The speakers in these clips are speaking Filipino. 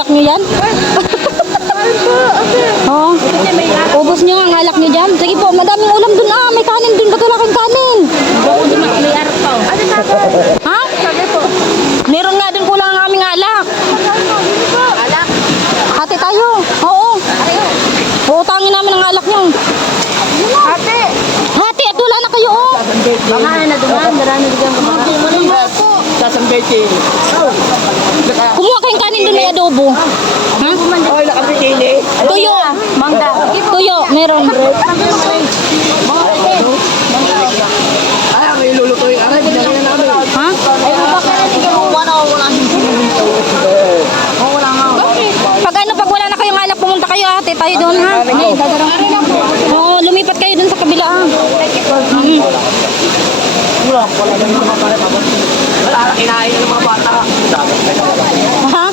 alak nyo yan? Oo. Ubos nyo ang alak nyo dyan. Sige po, madaming ulam dun ah. May kanin dun. Ba't wala kang kanin? May arap pa. Ano sabi? Ha? Sabi po. Meron nga dun kulang ang aming alak. Alak. Hati tayo. Oo. Uutangin namin ang alak nyo. Ate. Hati at wala na kayo oh. Baka na dumaan. Marami bigyan ko baka. Sasambete. Kumuha kayong kanin dun may adobo. Ha? Oy, nakapitili. Tuyo. Mangga. Tuyo. Meron. Ay, ako ilulutoy. Aray, pinagin na namin. Ha? Ay, baka na tigil mo. Wala. Pag wala na kayong alak, pumunta kayo ate. Tayo doon ha. Oo, lumipat kayo doon sa kabila ah. Wala, kinain ng mga bata. Ha?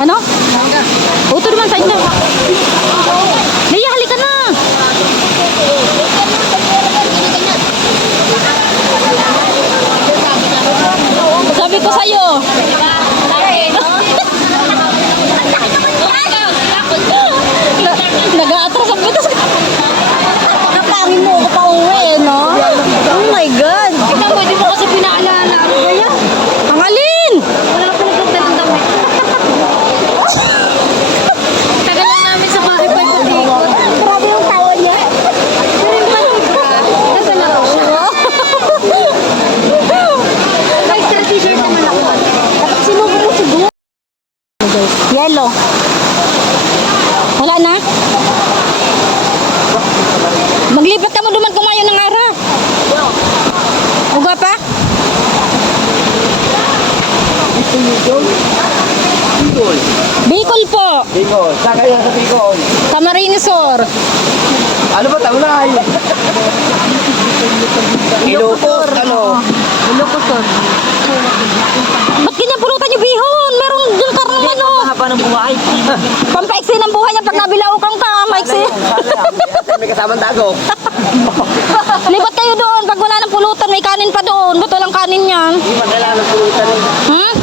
Ano? Uto naman sa inyo. Leia, halika na. Sabi ko sa'yo. Nag-aatras ang butas. Napangin mo ako pa uwi, no? Oh my God. Ikaw, pwede mo kasi pinaalala. Ano ba yan? Ang alin? Wala pa nagdagdag ng damit. Tagal lang namin sa bahay pa ikot-ikot. Grabe yung tawa niya. Nasa na raw siya? Extra t-shirt naman ako. Sinubo mo siguro. Yellow. Wala na? Maglipat ka mo duman kumayo ng araw. Uga pa? Bicol. Bicol po. Bicol. Saan kayo sa Bicol? Camarines Sur. Ano ba taulay? Ilocos. Ano? Ilocos. Ba't ganyan pulutan niyo bihon? Meron dun karnaman oh. Haba ng buhay. Pampaiksi ng buhay niya pag nabilaukan ka. Maiksi. May kasamang dago. Lipat kayo doon. Pag wala ng pulutan, may kanin pa doon. Ba't walang kanin yan? Hindi madala ng pulutan. Hmm?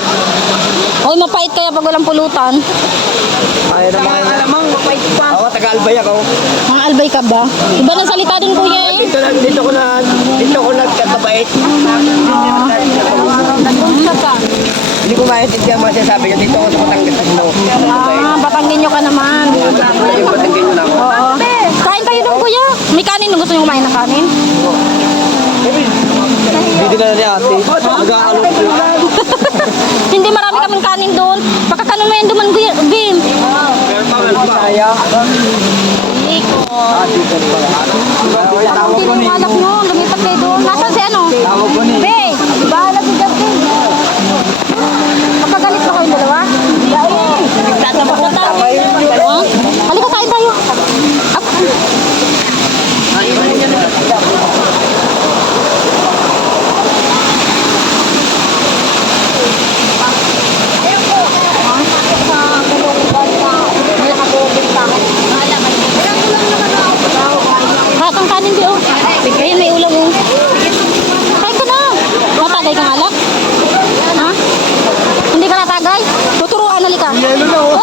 Oy, mapait kaya pag walang pulutan. Ayaw na mga alamang, mapait pa. Ako, taga-albay ako. Mga albay ka ba? Iba ng salita doon kuya eh. Dito ko nagkakabait. Hindi ko maintindihan mga sinasabi niya. Dito ako sa Batangas mo. Ah, Batanggin nyo ka naman. Yung Batangas nyo lang. Oo. Kain kayo doon kuya. May kanin. Gusto nyo kumain ng kanin? Dito ka na ni ate. Nag-aalok ko. Hindi marami kaming kanin doon. Pagkakanon mo yan duman kuya. Bim. Bisaya. Iko. Dito pa. Tawag Hindi ko ni. nung alak nyo. Lumipat kayo doon. Nasaan si ano? Tawag ko ni. Be. Bahala si Justin. Magkagalit ba kayong dalawa? Nagtatabak na tayo. Halika kain tayo. Up. Hatang kanin di oh. Ayun may ulam oh. Kain ka na. Matagay kang alak? Ha? Hindi ka natagay? Tuturuan halika. Yelo na oh.